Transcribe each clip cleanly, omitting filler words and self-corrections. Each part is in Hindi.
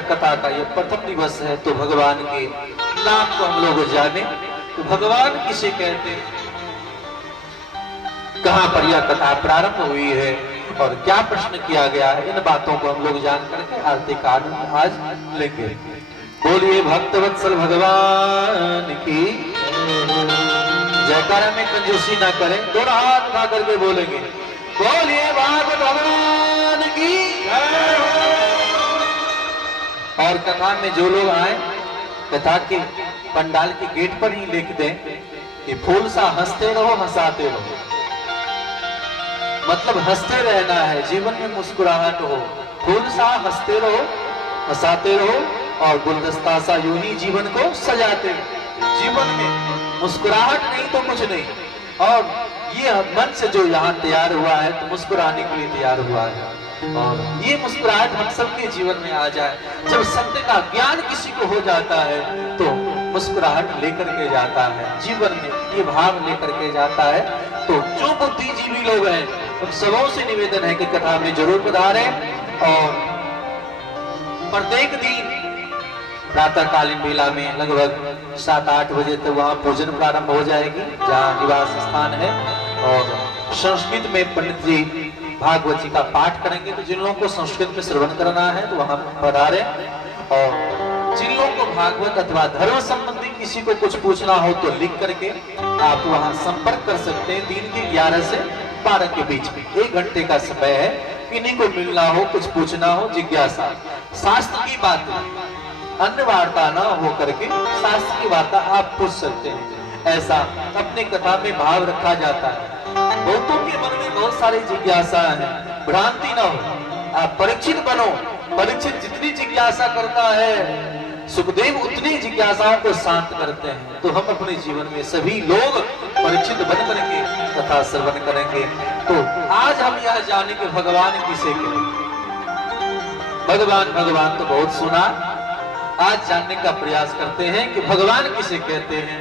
कथा का ये प्रथम दिवस है, तो भगवान के नाम को हम लोग जाने। तो भगवान किसे कहते हैं, कहां पर यह कथा प्रारंभ हुई है और क्या प्रश्न किया गया है, इन बातों को हम लोग जान करके आरती का आनंद आज लेंगे। बोलिए भक्तवत्सल भगवान की जयकारा में कंजूसी ना करें, दोनों हाथ उठा करके बोलेंगे बोलिए भागवत भगवान की जय हो। और कथा में जो लोग आए, कथा के पंडाल के गेट पर ही लिख दें कि फूल सा हंसते रहो हंसाते रहो, मतलब हंसते रहना है, जीवन में मुस्कुराहट हो। फूल सा हंसते रहो हंसाते रहो और गुलदस्ता सा यूं ही जीवन को सजाते रहो। जीवन में मुस्कुराहट नहीं तो कुछ नहीं। और ये मन से जो यहाँ तैयार हुआ है तो मुस्कुराने के लिए तैयार हुआ है, और ये मुस्कुराहट हम सबके जीवन में आ जाए। जब सत्य का ज्ञान किसी को हो जाता है तो मुस्कुराहट लेकर के जाता है, जीवन में ये भाव लेकर के जाता है। तो जो बुद्धिजीवी लोग हैं उन सबों से निवेदन है कि कथा में जरूर पधारें। और प्रत्येक दिन प्रातःकालीन बेला में लगभग 7-8 बजे तक वहां पूजन प्रारंभ हो जाएगी, जहां निवास स्थान है। और संस्कृत में पंडित जी भागवत जी का पाठ करेंगे, तो जिन लोगों को संस्कृत में श्रवण करना है तो वहां पधारें। और जिन लोगों को भागवत अथवा धर्म संबंधी किसी को कुछ पूछना हो तो लिख करके आप वहां संपर्क कर सकते हैं। दिन के 11 से 12 के बीच में 1 घंटे का समय है। किन्हीं को मिलना हो, कुछ पूछना हो, जिज्ञासा, शास्त्र की बात, अन्य वार्ता न हो करके शास्त्र की वार्ता आप पूछ सकते हैं। ऐसा अपने कथा में भाव रखा जाता है। बहुतों के मन में बहुत सारी जिज्ञासा है, भ्रांति न हो। आप परीक्षित बनो। परीक्षित जितनी जिज्ञासा करता है, सुखदेव उतनी जिज्ञासाओं को शांत करते हैं। तो हम अपने जीवन में सभी लोग परीक्षित बन करके कथा श्रवण करेंगे। तो आज हम यह जाने कि भगवान किसे कहते। भगवान भगवान तो बहुत सुना, आज जानने का प्रयास करते हैं कि भगवान किसे कहते हैं।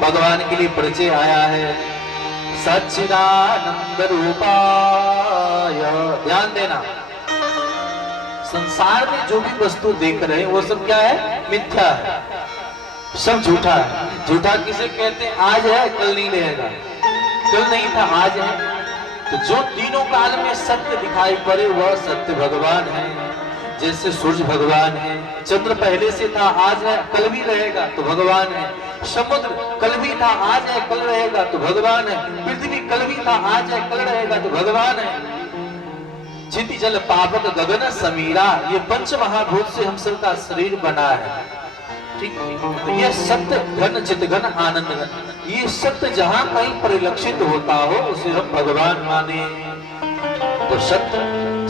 भगवान के लिए परिचय आया है, सच्चिदानंद रूपाय। ध्यान देना, संसार में जो भी वस्तु देख रहे हैं वो सब क्या है, मिथ्या है, सब झूठा है। झूठा किसे कहते हैं, आज है कल नहीं रहेगा, कल नहीं था आज है। तो जो तीनों काल में सत्य दिखाई पड़े वह सत्य भगवान है। जैसे सूर्य भगवान है, चंद्र पहले से था आज है कल भी रहेगा तो भगवान है। समुद्र कल भी था आज है कल रहेगा तो भगवान है। पृथ्वी कल भी था आज है कल रहेगा तो भगवान है। चिति जल पावक गगन समीरा, ये पंच महाभूत से हम सबका शरीर बना है। ठीक, तो ये सत्य घन चित घन आनंद घन, ये सत्य जहां कहीं परिलक्षित होता हो उसे हम भगवान माने। तो सत्य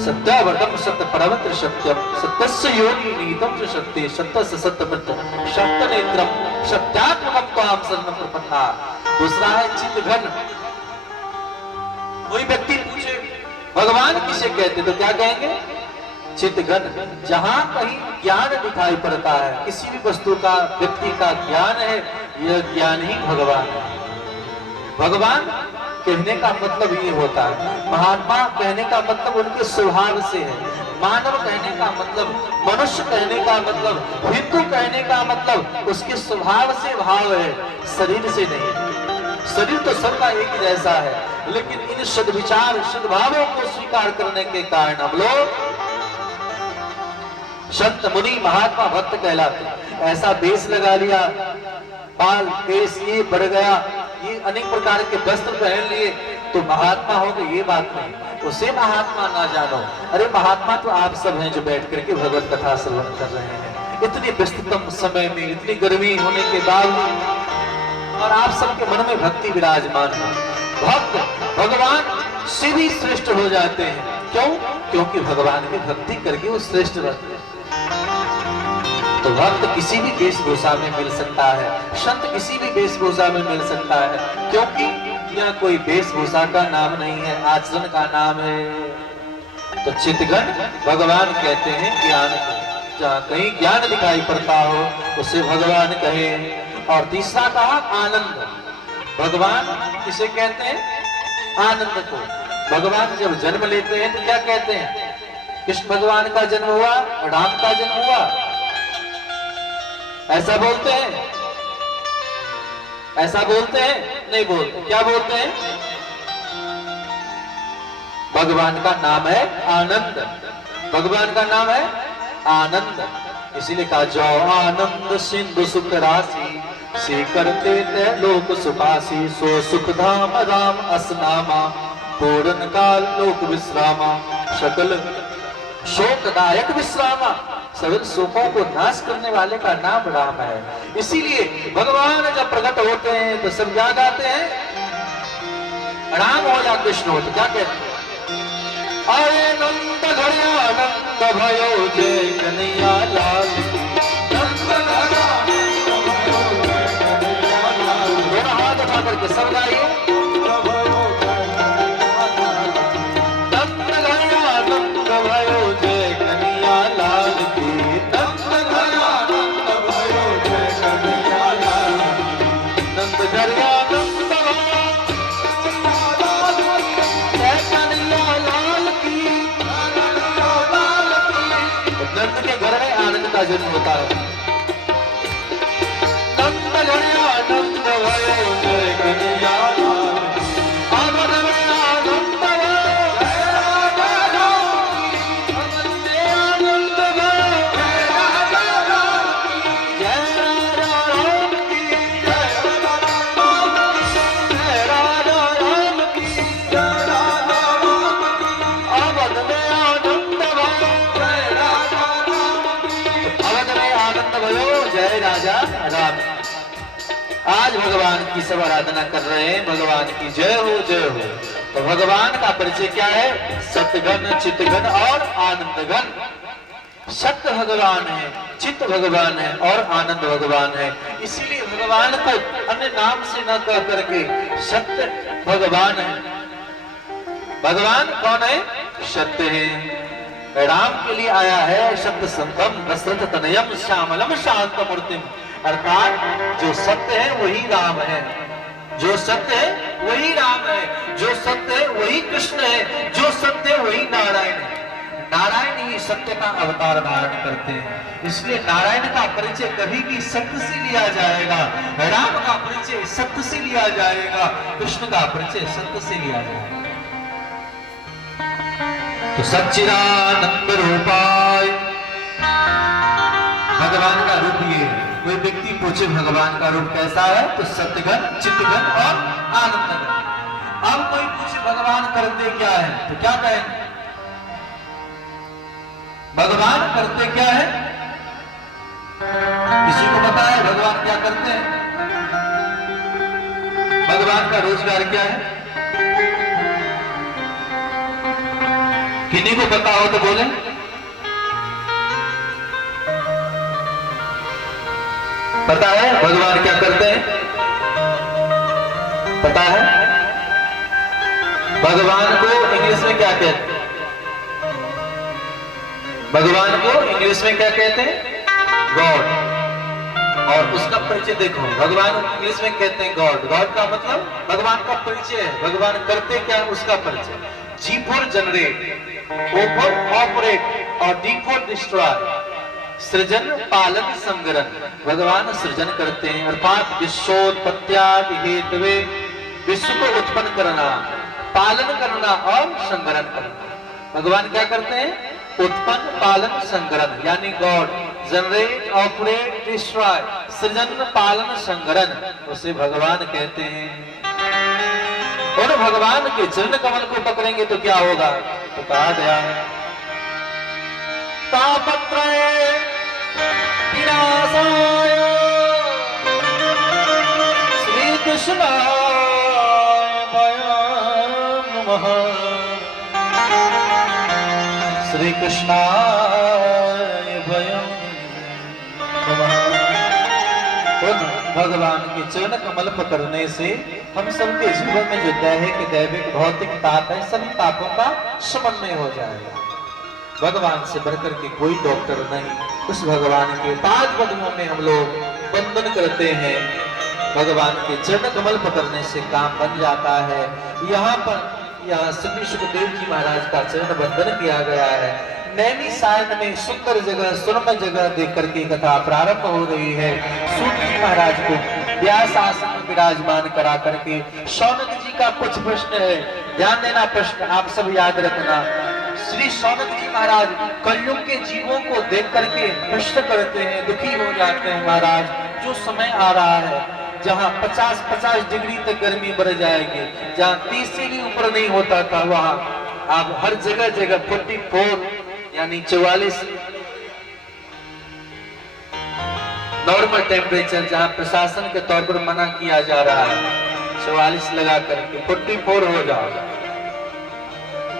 सत्यावतम सत्य परमत्र सत्यम सत्यस्य योनि नीतम च सत्य सत्यस्य सत्यमृत सत्य नेत्रम सत्यात्मकम त्वाम शरणं प्रपन्ना। दूसरा है चित घन। कोई व्यक्ति पूछे भगवान किसे कहते तो क्या कहेंगे, चित घन। जहां कहीं ज्ञान दिखाई पड़ता है, किसी भी वस्तु का, व्यक्ति का ज्ञान है, यह ज्ञान ही भगवान है। भगवान कहने का मतलब ये होता है, महात्मा कहने का मतलब उनके स्वभाव से है, मानव कहने का मतलब, मनुष्य कहने का मतलब, हिंदू कहने का मतलब उसके स्वभाव से भाव है, शरीर से नहीं। शरीर तो सबका एक जैसा है, लेकिन इन सद्विचार सद्भावों को स्वीकार करने के कारण हम लोग संत मुनि महात्मा भक्त कहलाते। ऐसा बेस लगा लिया, बाल केस ये बढ़ गया, ये अनेक प्रकार के वस्त्र पहन लिए तो महात्मा हो गए, ये बात नहीं। उसे महात्मा ना जानो। अरे महात्मा तो आप सब हैं जो बैठ करके भगवत कथा श्रवण कर रहे हैं, इतने व्यस्ततम समय में, इतनी गर्मी होने के बावजूद, और आप सबके मन में भक्ति विराजमान है। भक्त भगवान से भी श्रेष्ठ हो जाते हैं। क्यों? क्योंकि भगवान की भक्ति करके वो श्रेष्ठ रहते हैं। तो भक्त किसी भी वेशभूषा में मिल सकता है, संत किसी भी वेशभूषा में मिल सकता है, क्योंकि यह कोई वेशभूषा का नाम नहीं है, आचरण का नाम है। तो चितघन भगवान कहते हैं ज्ञान को। जहाँ कहीं ज्ञान दिखाई पड़ता हो उसे भगवान कहे। और तीसरा कहा आनंद। भगवान किसे कहते हैं, आनंद को। भगवान जब जन्म लेते हैं तो क्या कहते हैं कृष्ण भगवान का जन्म हुआ, राम का जन्म हुआ, ऐसा बोलते हैं? ऐसा बोलते हैं? नहीं बोलते। क्या बोलते हैं? भगवान का नाम है आनंद, भगवान का नाम है आनंद। इसीलिए कहा जो आनंद सिंधु सुख राशि से करते ते लोक सुखासी, सो सुख धाम राम असनामा, पूर्ण काल लोक विश्रामा, सकल शोकदायक विश्रामा। सभी शोकों को नाश करने वाले का नाम राम है। इसीलिए भगवान जब प्रकट होते हैं तो सब याद आते हैं, राम हो या कृष्ण हो तो क्या कहते हैं? अरे नंद घड़िया नंद भयो जय कन्हैया लाल की, दोनों हाथ उठा करके सब गाइए। नंद घड़िया नंद भयो जय कन्हैया लाल की, नंद घड़िया नंद भयो जय कन्हैया लाल की, नंद घड़िया नंद नंद के घर में आनंद का जन्म होता है। नंद घड़िया नंद भयो जय कन्हैया लाल की, आनंद में आनंद भयो जय राधा राम की, आनंद में आनंद भयो जय राधा राम की, जय राधा राम की, जय राधा राम की, जय राधा राम की, जय राधा राम की, आनंद में आनंद भयो जय राधा आनंद भयो जय राजा राम। आज भगवान की सब आराधना कर रहे हैं, भगवान की जय हो जय हो। तो भगवान का परिचय क्या है? सतगन चितगन और आनंदगन। सत्य भगवान है, चित्त भगवान है और आनंद भगवान है। इसीलिए भगवान को अन्य नाम से न कह करके सत्य भगवान है। भगवान कौन है? सत्य है। राम के लिए आया है सत्य संतम दशरथ तनयम श्यामलम शांत मूर्तिम, अर्थात जो सत्य है वही राम है, जो सत्य है वही राम है, जो सत्य है वही कृष्ण है, जो सत्य है वही नारायण है। नारायण ही सत्य का अवतार धारण करते हैं। इसलिए नारायण का परिचय कभी भी सत्य से लिया जाएगा, राम का परिचय सत्य से लिया जाएगा, कृष्ण का परिचय सत्य से लिया जाएगा। तो सच्चिदानंद रूपाय भगवान का रूप ये है। कोई व्यक्ति पूछे भगवान का रूप कैसा है तो सत्यगन चित्तगन और आनंदगन। अब कोई पूछे भगवान करते क्या है तो क्या कहें? भगवान करते क्या है? किसी को पता है भगवान क्या करते हैं? भगवान का रोजगार क्या है? किन्हीं को पता हो तो बोले। पता है भगवान क्या करते हैं? पता है? भगवान को इंग्लिश में क्या कहते हैं? भगवान को इंग्लिश में क्या कहते हैं? गॉड। और उसका परिचय देखो, भगवान इंग्लिश में कहते हैं गॉड। गॉड का मतलब भगवान का परिचय है। भगवान करते क्या उसका परिचय। G for generate, O for operate और D for destroy। सृजन पालन संगरण, भगवान सृजन करते हैं अर्थात विश्वोत्पत्त्यादि हेतवे, विश्व को उत्पन्न करना, पालन करना और संगरण करना। भगवान क्या करते हैं? उत्पन्न पालन संगरण, यानी गॉड जनरेट ऑपरेट डिस्ट्रॉय, सृजन पालन संगरण, उसे भगवान कहते हैं। और भगवान के चरण कमल को पकड़ेंगे तो क्या होगा? तो कहा गया है तापत्रय विनाशाय श्री कृष्णाय वयं नमः, श्री कृष्णाय वयं नमः। भगवान के चरण कमल पकड़ने से हम सबके जीवन में जो दैहिक दैविक भौतिक ताप है सभी तापों का समन्वय हो जाएगा। भगवान से बढ़कर के कोई डॉक्टर नहीं। उस भगवान के पांच पद्मों में हम लोग वंदन करते हैं। भगवान के चरण कमल पकड़ने से काम बन जाता है। यहाँ पर श्री सुखदेव जी महाराज का चरण वंदन किया गया है। नैनी सायन में सुंदर जगह सुरम्य जगह देख करके कथा प्रारंभ हो रही है। सूत जी महाराज को व्यास आसन में विराजमान करा करके शौनक जी का कुछ प्रश्न है, ध्यान देना, प्रश्न आप सब याद रखना। श्री शौनक जी महाराज कलयुग के जीवों को देख करके प्रश्न करते हैं, दुखी हो जाते हैं। महाराज, जो समय आ रहा है जहां 50-50 डिग्री तक गर्मी बढ़ जाएगी, जहां 30 से भी ऊपर नहीं होता था, वहां आप हर जगह जगह 44 यानी 44 नॉर्मल टेम्परेचर, जहां प्रशासन के तौर पर मना किया जा रहा है 44 लगा करके 44 हो जाओ,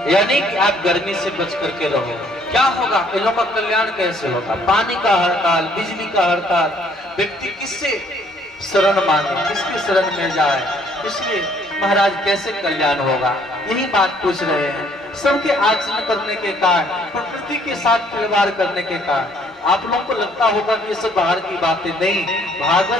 यानी कि आप गर्मी से बच करके रहो। क्या होगा, इन लोगों का कल्याण कैसे होगा? पानी का हड़ताल, बिजली का हड़ताल, व्यक्ति किससे शरण मांगे, किसके शरण में जाए? इसलिए महाराज कैसे कल्याण होगा, यही बात पूछ रहे हैं। सबके आचरण करने के कारण, प्रकृति के साथ खिलवाड़ करने के कारण आप लोगों को लगता होगा कि ये सब बाहर की बातें नहीं, भागवत